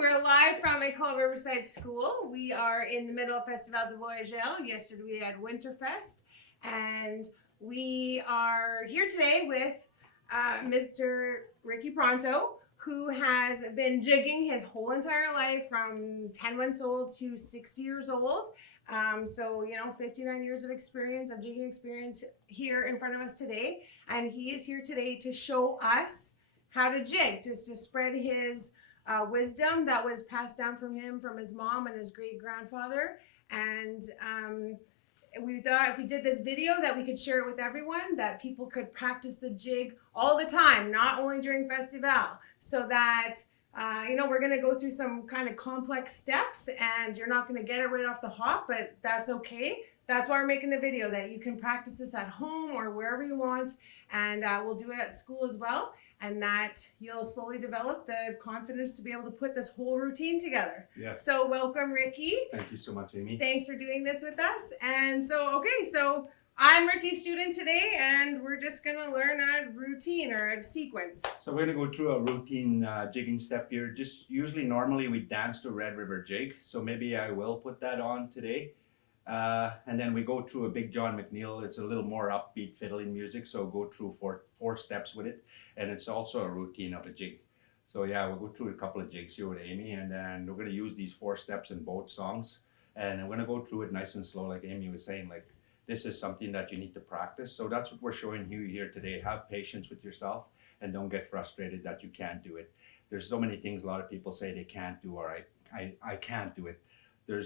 We're live from Ecole Riverside School. We are in the middle of Festival de Voyageurs. Yesterday we had Winterfest, and we are here today with Mr. Ricky Pronteau, who has been jigging his whole entire life from 10 months old to 60 years old. So, 59 years of experience, of jigging experience here in front of us today. And he is here today to show us how to jig, just to spread his wisdom that was passed down from him, from his mom and his great grandfather. And we thought if we did this video that we could share it with everyone, that people could practice the jig all the time, not only during Festival, so that we're going to go through some kind of complex steps and you're not going to get it right off the hop, but that's okay. That's why we're making the video, that you can practice this at home or wherever you want, and we'll do it at school as well. And that you'll slowly develop the confidence to be able to put this whole routine together. Yes. So welcome, Ricky. Thank you so much, Amy. Thanks for doing this with us. And so I'm Ricky's student today, and we're just gonna learn a routine or a sequence. So we're gonna go through a routine jigging step here. Just usually, normally we dance to Red River Jig. So maybe I will put that on today. And then we go through a Big John McNeil. It's a little more upbeat fiddling music, so go through four steps with it, and it's also a routine of a jig. So yeah, we'll go through a couple of jigs here with Amy, and then we're going to use these 4 steps in both songs, and I'm going to go through it nice and slow, like Amy was saying. Like, this is something that you need to practice, so that's what we're showing you here today. Have patience with yourself, and don't get frustrated that you can't do it. There's so many things a lot of people say they can't do, or I can't do it.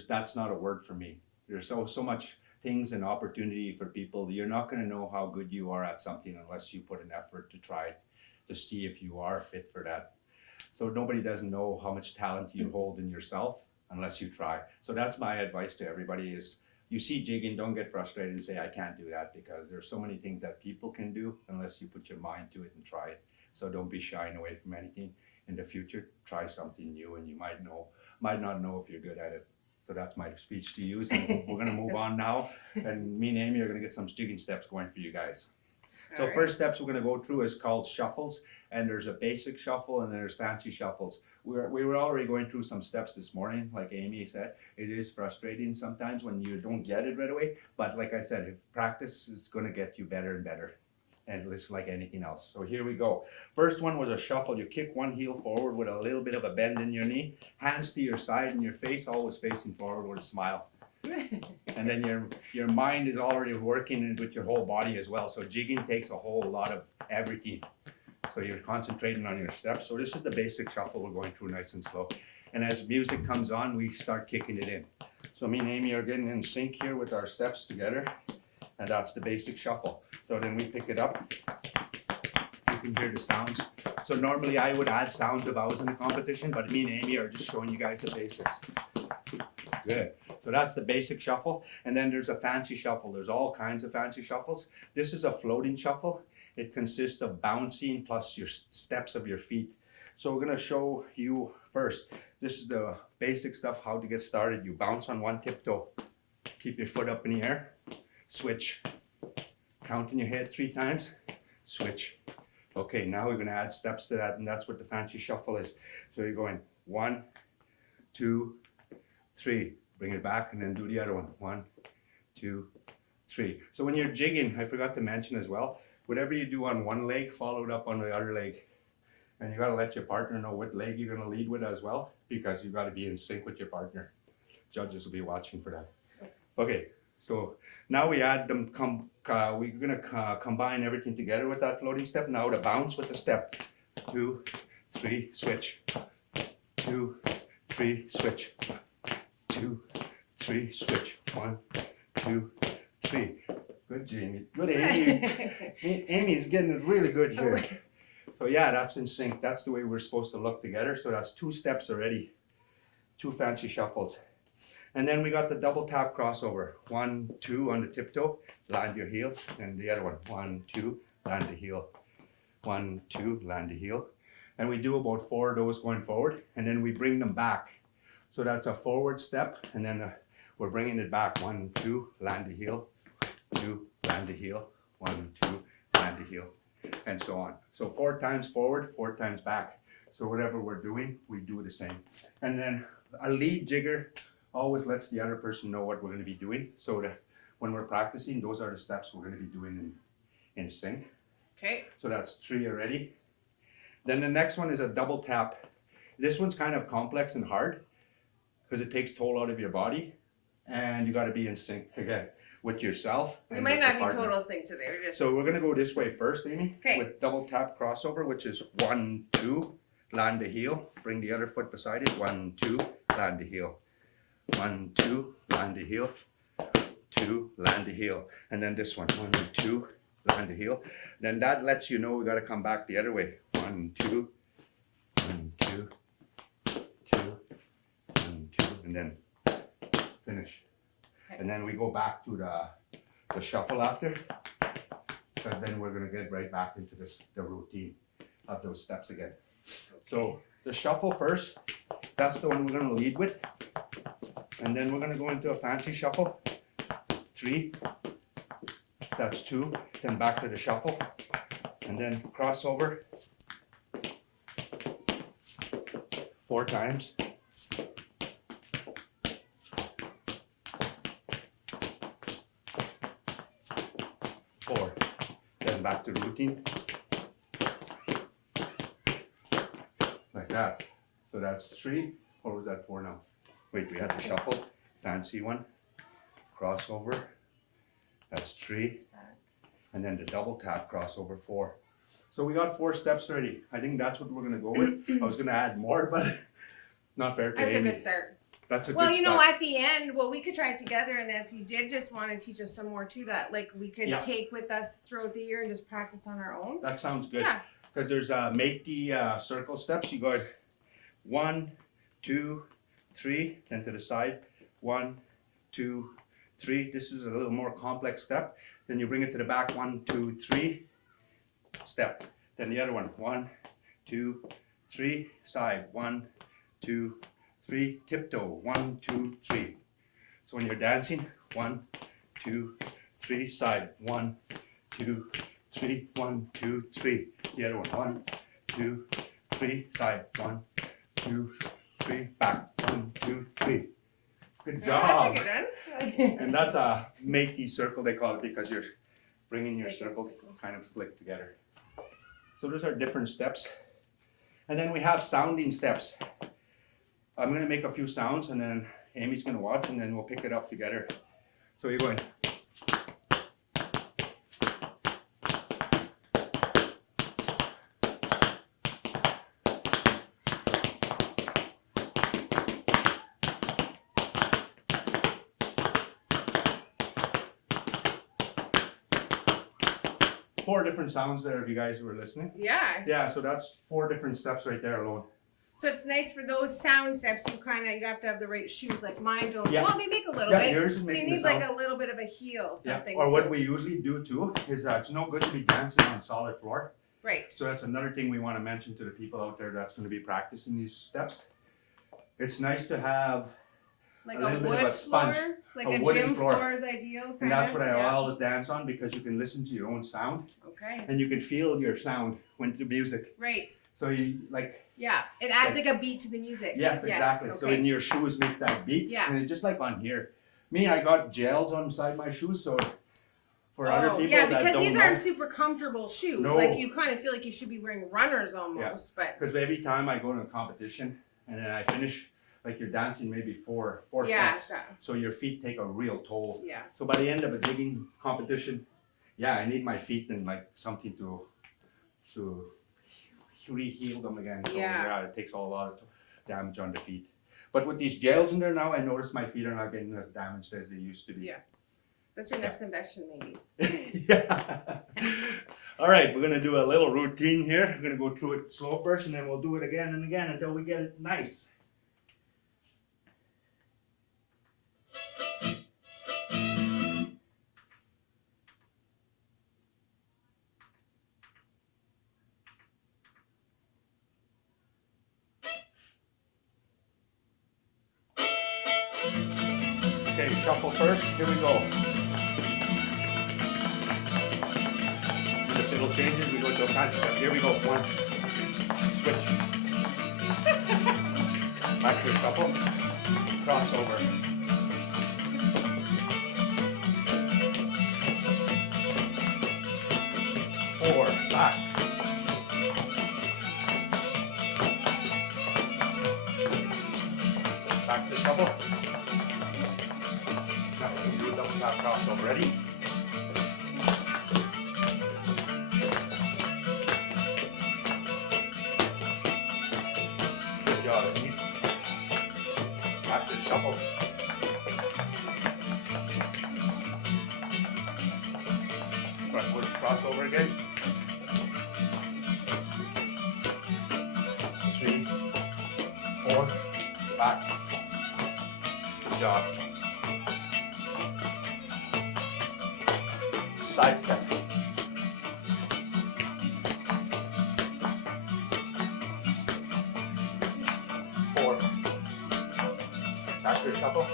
That's not a word for me. There's so much things and opportunity for people. You're not going to know how good you are at something unless you put an effort to try it, to see if you are fit for that. So nobody doesn't know how much talent you hold in yourself unless you try. So that's my advice to everybody is, you see jigging, don't get frustrated and say, I can't do that, because there's so many things that people can do unless you put your mind to it and try it. So don't be shying away from anything. In the future, try something new, and you might not know if you're good at it. So that's my speech to you. So we're going to move on now. And me and Amy are going to get some jigging steps going for you guys. So first steps we're going to go through is called shuffles. And there's a basic shuffle and then there's fancy shuffles. We were already going through some steps this morning. Like Amy said, it is frustrating sometimes when you don't get it right away. But like I said, if practice is going to get you better and better. And it's like anything else. So here we go. First one was a shuffle. You kick one heel forward with a little bit of a bend in your knee, hands to your side, and your face always facing forward with a smile. And then your mind is already working with your whole body as well. So jigging takes a whole lot of everything. So you're concentrating on your steps. So this is the basic shuffle we're going through nice and slow. And as music comes on, we start kicking it in. So me and Amy are getting in sync here with our steps together. And that's the basic shuffle. So then we pick it up. You can hear the sounds. So normally I would add sounds if I was in a competition, but me and Amy are just showing you guys the basics. Good. So that's the basic shuffle. And then there's a fancy shuffle. There's all kinds of fancy shuffles. This is a floating shuffle. It consists of bouncing plus your steps of your feet. So we're going to show you first. This is the basic stuff, how to get started. You bounce on one tiptoe. Keep your foot up in the air. Switch. Count in your head 3 times. Switch. Okay, now we're going to add steps to that, and that's what the fancy shuffle is. So you're going 1, 2, 3. Bring it back and then do the other one. 1, 2, 3. So when you're jigging, I forgot to mention as well, whatever you do on one leg, follow it up on the other leg. And you got to let your partner know what leg you're going to lead with as well, because you got to be in sync with your partner. Judges will be watching for that. Okay. So now we add them, we're going to combine everything together with that floating step. Now the bounce with the step. 2, 3, switch. 2, 3, switch. 2, 3, switch. 1, 2, 3. Good, Jamie. Good, Amy. Amy's getting it really good here. So yeah, that's in sync. That's the way we're supposed to look together. So that's 2 steps already. 2 fancy shuffles. And then we got the double tap crossover. 1, 2 on the tiptoe, land your heel, and the other one. 1, 2, land the heel. 1, 2, land the heel. And we do about 4 of those going forward, and then we bring them back. So that's a forward step, and then we're bringing it back. 1, 2, land the heel. 2, land the heel. 1, 2, land the heel. And so on. So 4 times forward, 4 times back. So whatever we're doing, we do the same. And then a lead jigger always lets the other person know what we're going to be doing. So that when we're practicing, those are the steps we're going to be doing in sync. Okay. So that's 3 already. Then the next one is a double tap. This one's kind of complex and hard because it takes toll out of your body, and you got to be in sync again with yourself. We and might with not the be partner. total sync today. We're just. So we're gonna go this way first, Amy. Okay. With double tap crossover, which is 1, 2, land the heel. Bring the other foot beside it. 1, 2, land the heel. 1, 2, land the heel. 2, land the heel. And then this one. 1, 2, land the heel. Then that lets you know we gotta come back the other way. 1, 2, 1, 2, 2, 1, 2, and then finish. Okay. And then we go back to the shuffle after. So then we're gonna get right back into the routine of those steps again. So the shuffle first, that's the one we're gonna lead with. And then we're gonna go into a fancy shuffle. 3, that's 2, then back to the shuffle. And then crossover 4 times. 4, then back to routine, like that. So that's 3, or was that 4 now? Wait, we had the shuffle, fancy one, crossover, that's 3, and then the double tap crossover 4. So we got 4 steps already. I think that's what we're gonna go with. I was gonna add more, but not fair to That's a Amy. good start. That's a Well, good you know, start. at the end, well, we could try it together, and then if you did just want to teach us some more to that, like we could Yeah. take with us throughout the year and just practice on our own. That sounds good. Yeah. Because there's make the circle steps. You go 1, 2, 3, then to the side. 1, 2, 3. This is a little more complex step. Then you bring it to the back. 1, 2, 3. Step. Then the other one. 1, 2, 3. Side. 1, 2, 3. Tiptoe. 1, 2, 3. So when you're dancing, 1, 2, 3. Side. 1, 2, 3. 1, 2, 3. The other one. 1, 2, 3. Side. 1, 2, 3. Back. 1, 2, 3. Good Yeah, job. that's a good one. And that's a matey circle, they call it, because you're bringing your Making a circle circle. kind of slick together. So those are different steps. And then we have sounding steps. I'm going to make a few sounds, and then Amy's going to watch, and then we'll pick it up together. So you're going. Four different sounds there if you guys were listening. Yeah. Yeah, so that's 4 different steps right there alone. So it's nice for those sound steps. You have to have the right shoes. Like mine don't. Yeah. Well, they make a little Yeah, bit. yours is So you making need the like sound. a little bit of a heel, Yeah. something. Or so- what we usually do too is it's no good to be dancing on solid floor. Right. So that's another thing we want to mention to the people out there that's going to be practicing these steps. It's nice to have, Like a a little bit of wood a sponge, floor. Like a a wooden gym floor. floor is ideal. and that's kinda. what I Yeah. always dance on, because you can listen to your own sound Okay. and you can feel your sound when the music. Right. So you like, Yeah. It adds like a beat to the music. yes, exactly. So Okay. in your shoes make that beat. Yeah. And it's just like on here. Me, I got gels on side my shoes, so for other people yeah, that because don't these know, aren't super comfortable shoes. No. Like you kind of feel like you should be wearing runners almost, but because every time I go to a competition and then I finish, like you're dancing maybe four yeah, sets, so your feet take a real toll. yeah. So by the end of a jigging competition, yeah, I need my feet and like something to re-heal them again. So Yeah. it takes a lot of damage on the feet. But with these gels in there now, I notice my feet are not getting as damaged as they used to be. Yeah. That's your next invention, maybe. Yeah. All right, we're gonna do a little routine here. We're gonna go through it slow first, and then we'll do it again and again until we get it nice. Okay, shuffle first. Here we go. When the fiddle changes, we go to a fast step. Here we go. 1, switch. Back to shuffle. Crossover. 4, back. Back to shuffle. Now we can do a double tap crossover. Ready? Good job, Amy. Back to shuffle. Frontwards crossover again. 3, 4, back. Good job. Side step. 4. Back to shuffle.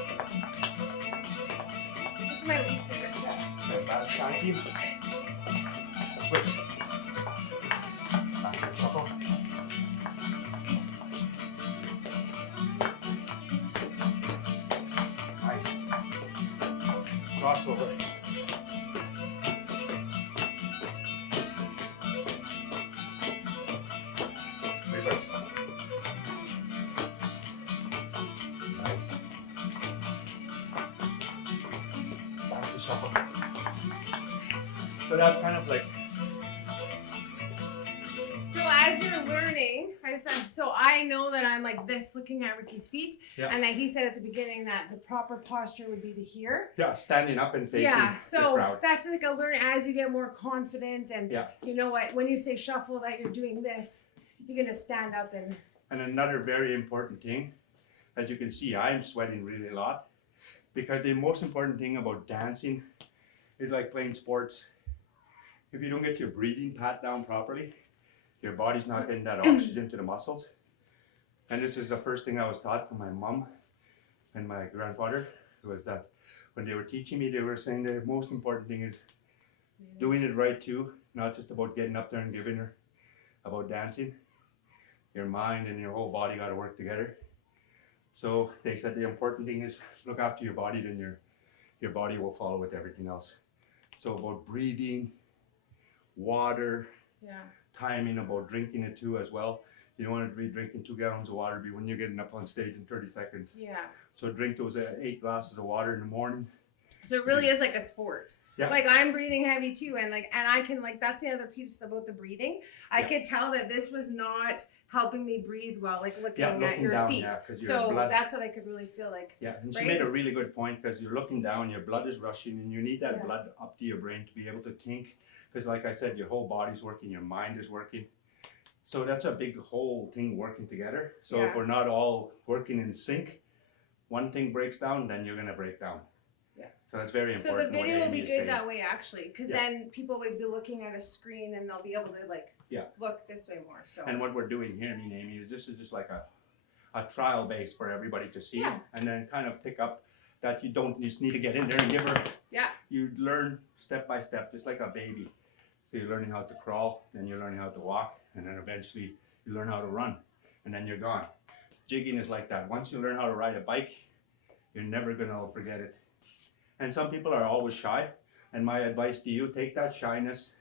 This is my least favorite step. Okay, back to switch. Back to shuffle. Nice. Crossover. Reverse. Nice. Back to shuffle. So that's kind of like, So as you're learning, so I know that I'm like this looking at Ricky's feet, Yeah. and that he said at the beginning that the proper posture would be to here. yeah, standing up and facing Yeah, the so crowd. that's like a learn as you get more confident, and Yeah. you know what, when you say shuffle that you're doing this, you're gonna stand up and And another very important thing, as you can see, I'm sweating really a lot, because the most important thing about dancing is like playing sports. If you don't get your breathing pat down properly, your body's not getting that oxygen to the muscles. And this is the first thing I was taught from my mom and my grandfather, was that when they were teaching me, they were saying the most important thing is doing it right too, not just about getting up there and giving her, about dancing. Your mind and your whole body got to work together. So they said the important thing is look after your body, then your body will follow with everything else. So about breathing, water, yeah. timing, about drinking it too as well. You don't want to be drinking 2 gallons of water when you're getting up on stage in 30 seconds. Yeah. So drink those 8 glasses of water in the morning. So it really is like a sport. Yeah. Like I'm breathing heavy too, and I can that's the other piece about the breathing. I Yeah. could tell that this was not helping me breathe well, like looking at looking your down, feet. yeah, 'cause your So blood. that's what I could really feel like. Yeah, and she Right? made a really good point, because you're looking down, your blood is rushing, and you need that Yeah. blood up to your brain to be able to think. Because like I said, your whole body's working, your mind is working. So that's a big whole thing working together. So if Yeah. we're not all working in sync, one thing breaks down, then you're gonna break down. Yeah. So that's very So important. the what video will Amy be is good saying. that way actually, because Yeah. then people will be looking at a screen and they'll be able to Yeah. look this way more. So And what we're doing here, me and Amy, is this is just like a trial base for everybody to see, Yeah. and then kind of pick up that you don't just need to get in there and give her. Yeah. You learn step by step, just like a baby. So you're learning how to crawl, then you're learning how to walk, and then eventually you learn how to run, and then you're gone. Jigging is like that. Once you learn how to ride a bike, you're never gonna forget it. And some people are always shy, and my advice to you, take that shyness,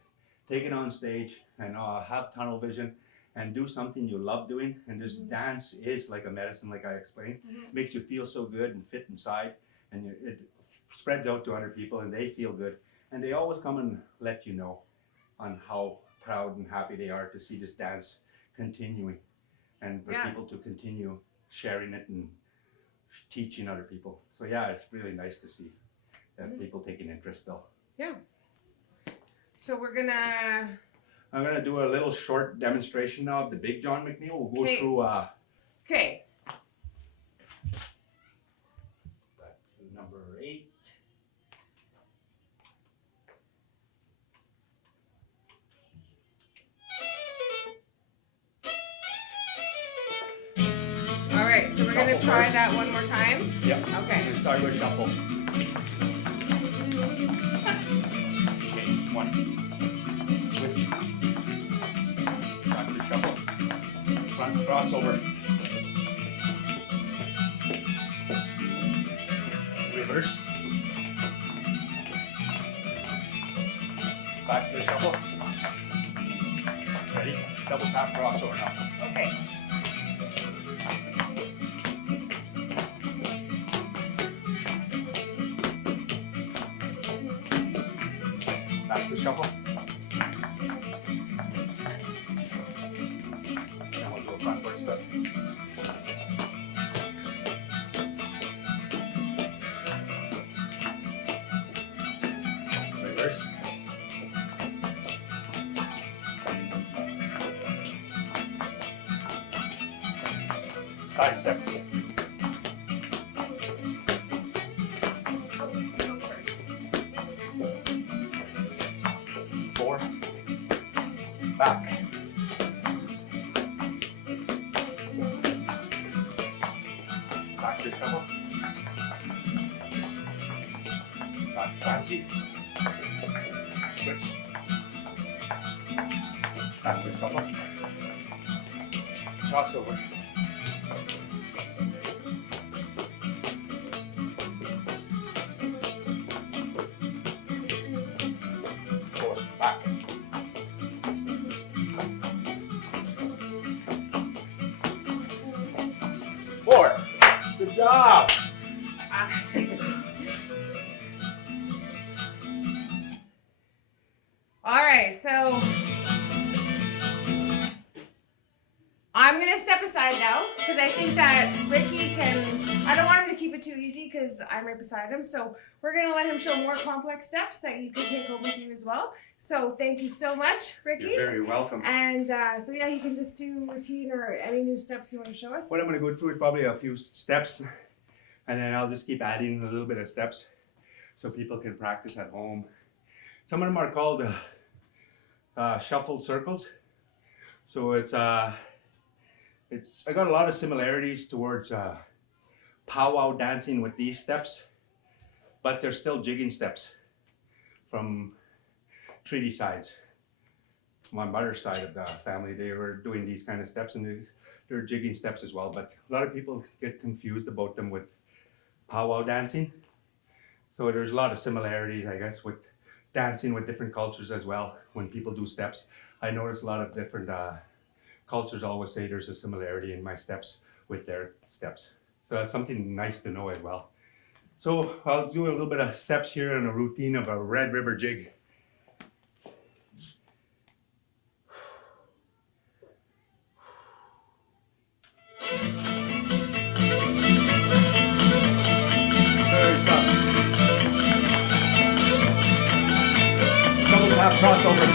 take it on stage, and have tunnel vision, and do something you love doing. And this Mhm. dance is like a medicine, like I explained. Mhm. Makes you feel so good and fit inside, and it spreads out to other people, and they feel good. And they always come and let you know on how proud and happy they are to see this dance continuing, and for Yeah. people to continue sharing it and teaching other people. So yeah, it's really nice to see that Mhm. people taking interest still. So we're gonna I'm gonna do a little short demonstration now of the big John McNeil. We'll go Okay. through okay. back to number 8. All right. So we're gonna Shuffle try first. that one more time. Yep. Okay. We'll start with shuffle. Okay, 1. Switch. Back to shuffle. Front crossover. reverse. Back to the shuffle. Ready? Double tap crossover now. Okay. Back to shuffle. Then we'll do a frontward step. Reverse. Side step. Go first. 4. Back. Back to shuffle. Back fancy. Switch. Back to shuffle. Crossover. Forward. Back. Forward. Good job. All right, so I'm gonna step aside now because I think that Ricky I don't want him to keep it too easy because I'm right beside him. So we're gonna let him show more complex steps that you can take home with you as well. So thank you so much, Ricky. You're very welcome. And so yeah, you can just do routine or any new steps you want to show us. What I'm going to go through is probably a few steps, and then I'll just keep adding a little bit of steps so people can practice at home. Some of them are called shuffled circles. So I got a lot of similarities towards powwow dancing with these steps, but they're still jigging steps from treaty sides. My mother's side of the family, they were doing these kind of steps, and they're jigging steps as well, but a lot of people get confused about them with powwow dancing. So there's a lot of similarities, I guess, with dancing with different cultures as well. When people do steps, I notice a lot of different cultures always say there's a similarity in my steps with their steps. So that's something nice to know as well. So I'll do a little bit of steps here in a routine of a Red River jig. Very tough. Double tap crossover.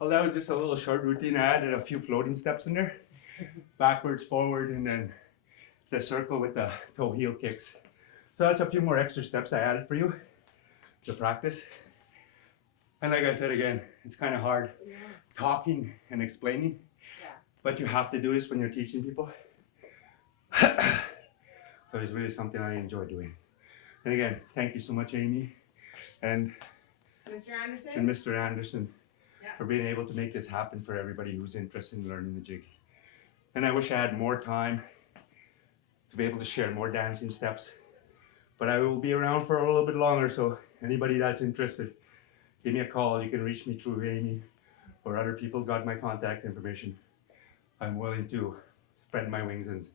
Well, that was just a little short routine. I added a few floating steps in there. Backwards, forward, and then the circle with the toe heel kicks. So that's a few more extra steps I added for you to practice. And like I said again, it's kind of hard talking and explaining, but you have to do this when you're teaching people. So it's really something I enjoy doing. And again, thank you so much, Amy and Mr. Anderson? and Mr. Anderson for being able to make this happen for everybody who's interested in learning the jig. And I wish I had more time to be able to share more dancing steps, but I will be around for a little bit longer, so anybody that's interested, give me a call. You can reach me through Amy or other people got my contact information. I'm willing to spread my wings and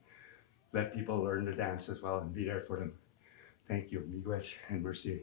let people learn the dance as well and be there for them. Thank you. Miigwech and merci.